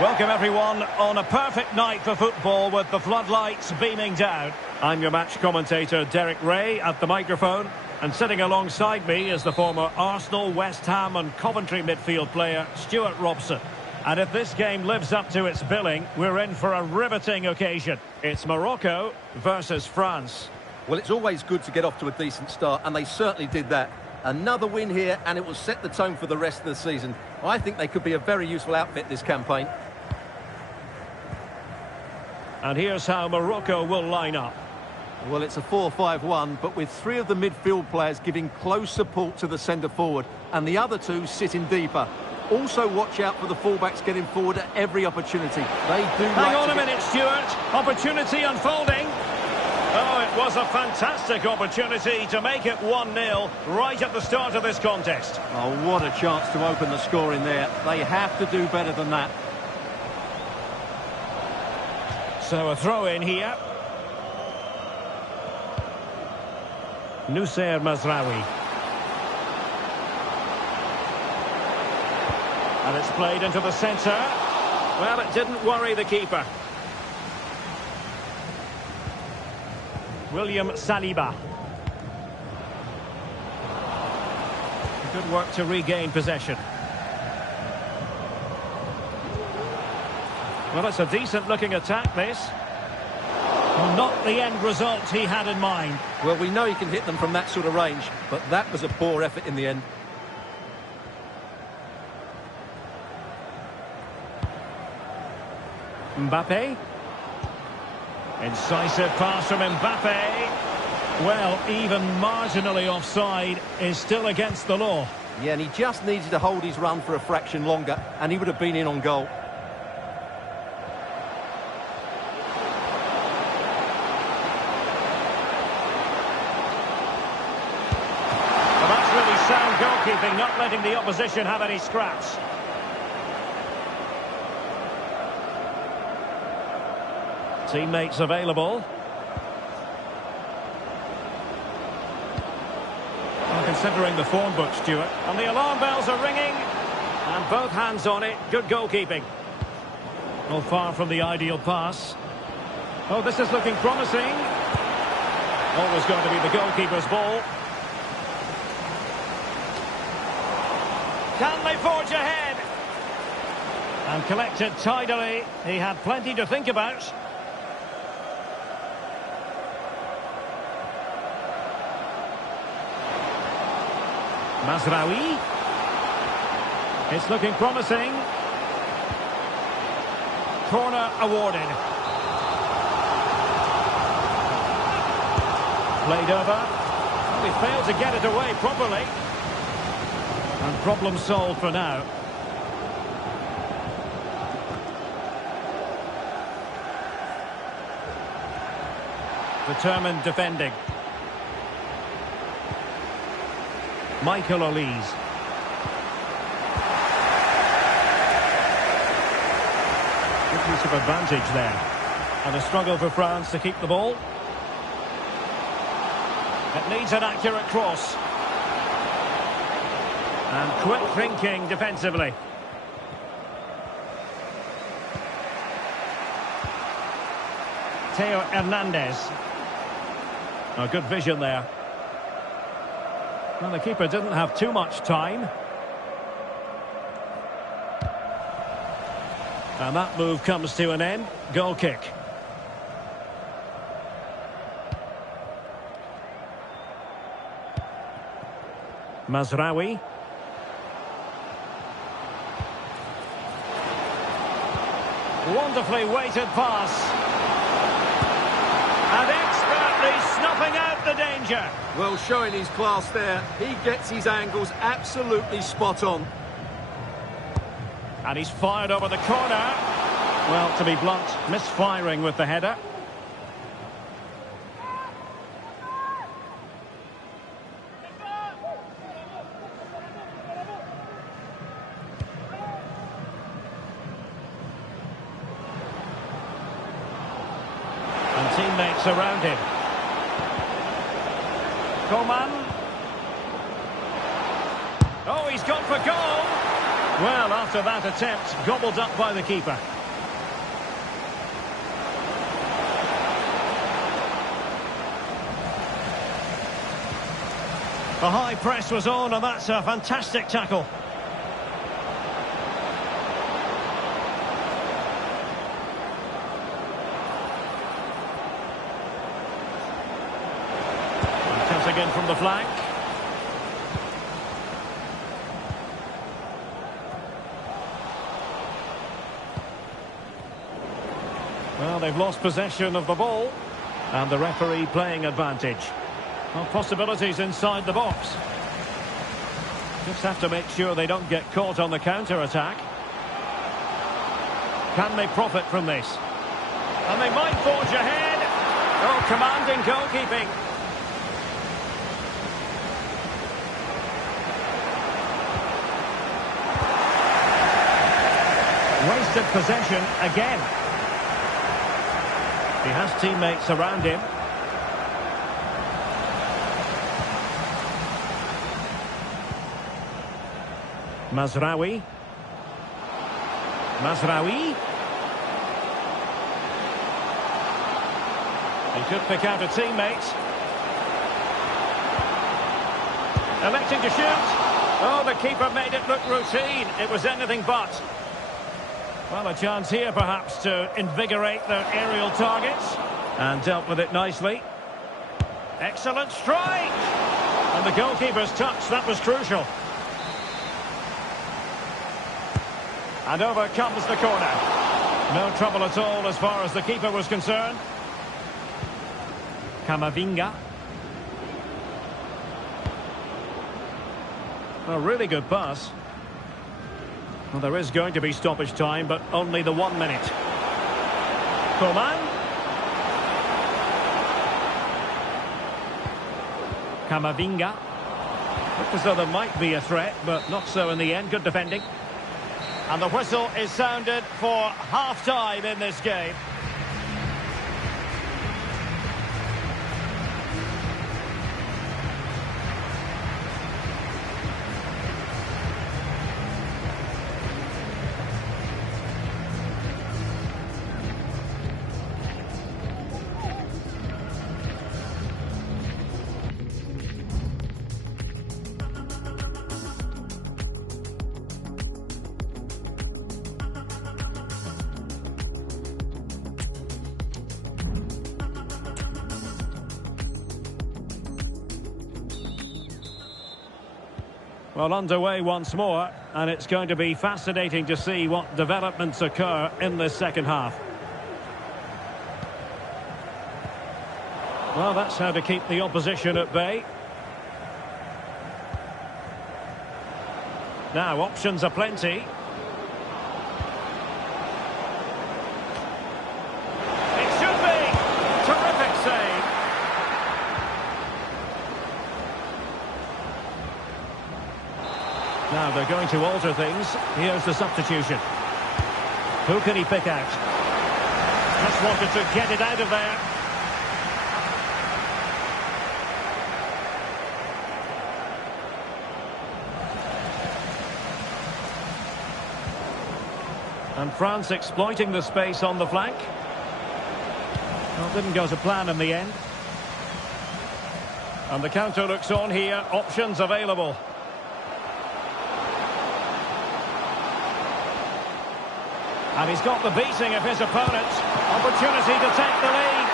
Welcome everyone on a perfect night for football with the floodlights beaming down. I'm your match commentator Derek Ray at the microphone, and sitting alongside me is the former Arsenal, West Ham and Coventry midfield player Stuart Robson. And if this game lives up to its billing, we're in for a riveting occasion. It's Morocco versus France. Well, it's always good to get off to a decent start, and they certainly did that. Another win here, and it will set the tone for the rest of the season. I think they could be a very useful outfit this campaign. And here's how Morocco will line up. Well, it's a 4-5-1, but with three of the midfield players giving close support to the centre-forward, and the other two sitting deeper. Also, watch out for the fullbacks getting forward at every opportunity. They do. Hang on a minute, Stuart. Opportunity unfolding. Oh, it was a fantastic opportunity to make it 1-0 right at the start of this contest. Oh, what a chance to open the score in there. They have to do better than that. So a throw in here. Noussair Mazraoui. And it's played into the centre. Well, it didn't worry the keeper. William Saliba. Good work to regain possession. Well, it's a decent-looking attack, this. Well, not the end result he had in mind. Well, we know he can hit them from that sort of range, but that was a poor effort in the end. Mbappe. Incisive pass from Mbappe. Well, even marginally offside is still against the law. Yeah, and he just needed to hold his run for a fraction longer, and he would have been in on goal. Well, that's really sound goalkeeping, not letting the opposition have any scraps. Teammates available. Well, considering the form book, Stuart. And the alarm bells are ringing. And both hands on it. Good goalkeeping. Well, far from the ideal pass. Oh, this is looking promising. Always going to be the goalkeeper's ball. Can they forge ahead? And collected tidily. He had plenty to think about. Mazraoui. It's looking promising. Corner awarded. Played over. Well, he failed to get it away properly. And problem solved for now. Determined defending. Michael Olise. Good use of advantage there. And a struggle for France to keep the ball. It needs an accurate cross. And quick thinking defensively. Theo Hernandez. Oh, good vision there. Well, the keeper didn't have too much time. And that move comes to an end. Goal kick. Mazraoui. Wonderfully weighted pass. And expertly snuffing out the danger. Well, showing his class there. He gets his angles absolutely spot on. And he's fired over the corner. Well, to be blunt, misfiring with the header. And teammates around him. Coman. Oh, he's gone for goal. Well, after that attempt, gobbled up by the keeper. The high press was on, and that's a fantastic tackle. And cutting in from the flank. Well, they've lost possession of the ball, and the referee playing advantage. Well, possibilities inside the box. Just have to make sure they don't get caught on the counter-attack. Can they profit from this? And they might forge ahead. Oh, commanding goalkeeping. Wasted possession again. He has teammates around him. Mazraoui. He could pick out a teammate. Electing to shoot. Oh, the keeper made it look routine. It was anything but. Well, a chance here perhaps to invigorate their aerial targets. And dealt with it nicely. Excellent strike! And the goalkeeper's touch, that was crucial. And over comes the corner. No trouble at all as far as the keeper was concerned. Camavinga. A really good pass. Well, there is going to be stoppage time, but only the 1 minute. Coman. Camavinga. Looked as though there might be a threat, but not so in the end. Good defending. And the whistle is sounded for half-time in this game. Well, underway once more, and it's going to be fascinating to see what developments occur in this second half. Well, that's how to keep the opposition at bay. Now, options are plenty. It should be! Terrific save! Now they're going to alter things. Here's the substitution. Who can he pick out? Just wanted to get it out of there. And France exploiting the space on the flank. Well, didn't go to plan in the end. And the counter looks on here. Options available. And he's got the beating of his opponent. Opportunity to take the lead.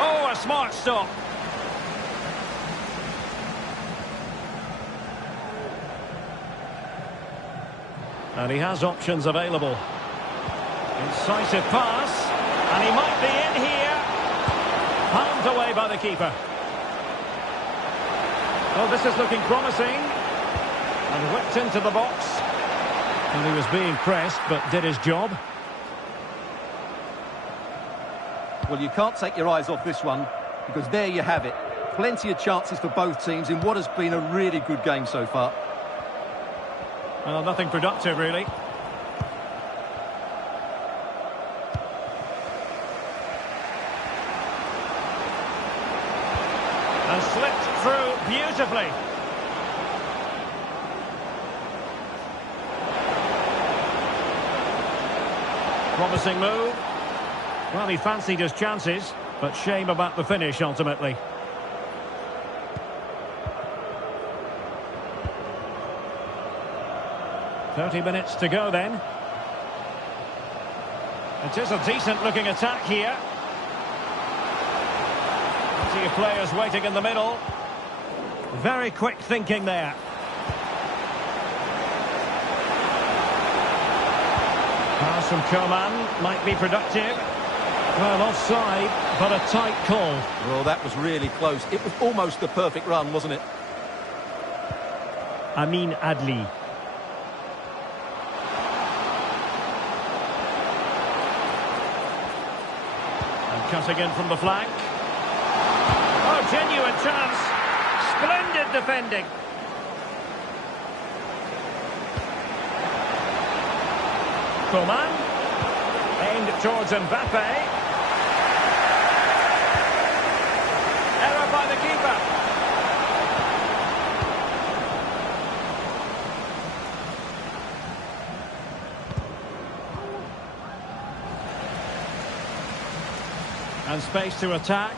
Oh, a smart stop. And he has options available. Incisive pass. And he might be in here. Palmed away by the keeper. Well, this is looking promising. And whipped into the box. And he was being pressed, but did his job. Well, you can't take your eyes off this one, because there you have it. Plenty of chances for both teams in what has been a really good game so far. Well, nothing productive, really. And slipped through beautifully. Promising move. Well, he fancied his chances, but shame about the finish ultimately. "30 minutes to go then. It is a decent-looking attack here. Plenty of players waiting in the middle. Very quick thinking there. Pass from Coman might be productive. Well, offside, but a tight call. Well, that was really close. It was almost the perfect run, wasn't it? Amin Adli. And cutting in from the flank. Oh, genuine chance. Splendid defending. Coman. Aimed towards Mbappe. Error by the keeper. And space to attack.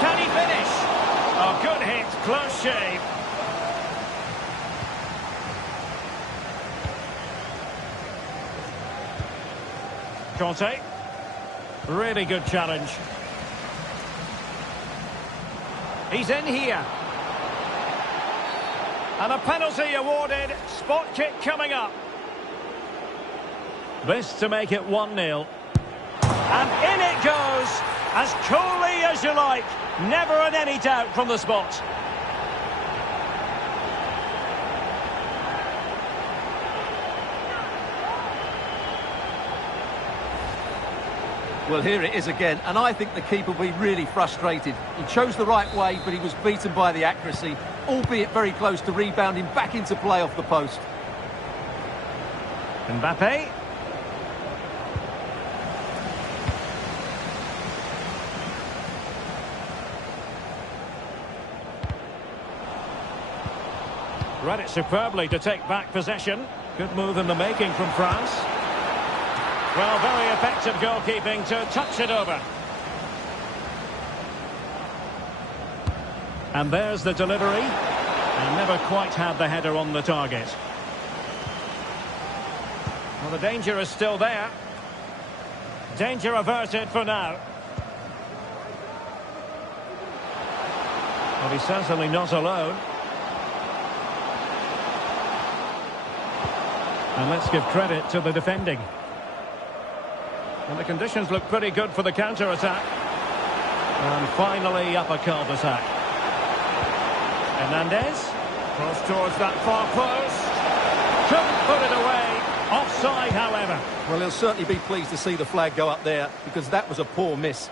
Can he finish? Oh, good hit, close shave. Conte. Really good challenge. He's in here. And a penalty awarded. Spot kick coming up. This to make it 1-0. And in it goes. As coolly as you like. Never in any doubt from the spot. Well, here it is again, and I think the keeper will be really frustrated. He chose the right way, but he was beaten by the accuracy, albeit very close to rebounding back into play off the post. Mbappe. Read it superbly to take back possession. Good move in the making from France. Well, very effective goalkeeping to touch it over. And there's the delivery. And never quite had the header on the target. Well, the danger is still there. Danger averted for now. Well, he's certainly not alone. And let's give credit to the defending. And the conditions look pretty good for the counter-attack. And finally up a cul-de-sac. Hernandez. Cross towards that far post. Couldn't put it away. Offside, however. Well, he'll certainly be pleased to see the flag go up there, because that was a poor miss.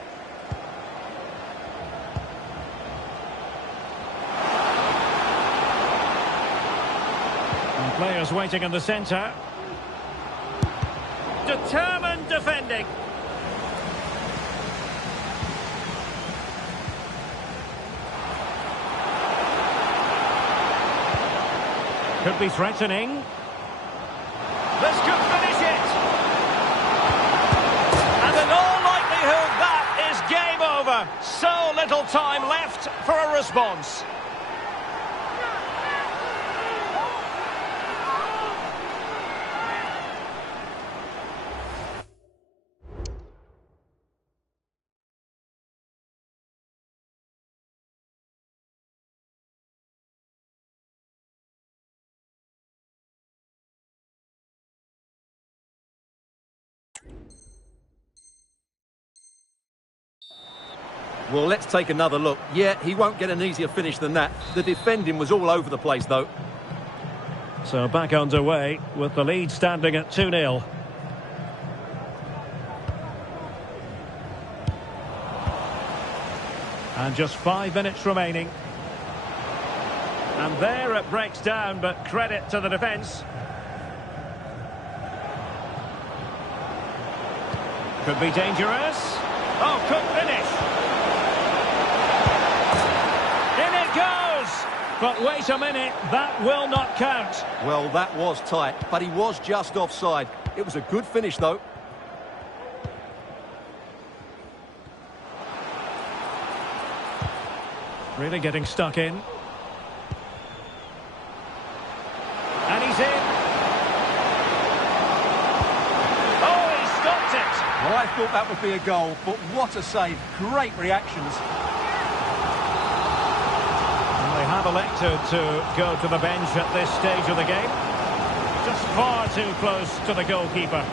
And players waiting in the centre. Determined defending. Could be threatening. This could finish it. And in all likelihood, that is game over. So little time left for a response. Well, let's take another look. Yeah, he won't get an easier finish than that. The defending was all over the place, though. So back underway with the lead standing at 2-0. And just 5 minutes remaining. And there it breaks down, but credit to the defence. Could be dangerous. Oh, could finish. But wait a minute, that will not count. Well, that was tight, but he was just offside. It was a good finish, though. Really getting stuck in. And he's in. Oh, he stopped it. Well, I thought that would be a goal, but what a save. Great reactions. And they have elected to go to the bench at this stage of the game. Just far too close to the goalkeeper.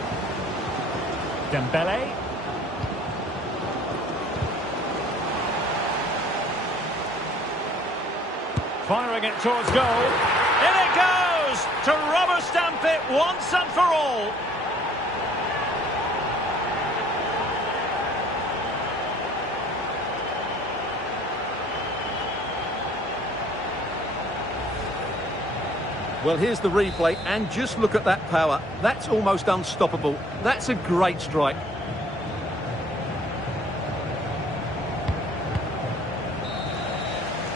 Dembele. Firing it towards goal. In it goes! To rubber stamp it once and for all. Well, here's the replay, and just look at that power. That's almost unstoppable. That's a great strike.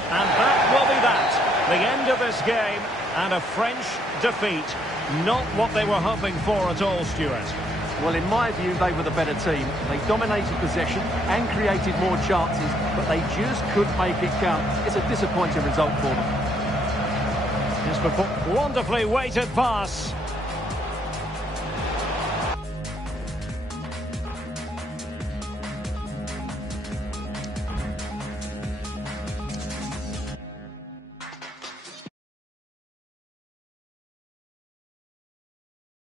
And that will be that. The end of this game, and a French defeat. Not what they were hoping for at all, Stuart. Well, in my view, they were the better team. They dominated possession and created more chances, but they just couldn't make it count. It's a disappointing result for them. Yes, but wonderfully weighted pass.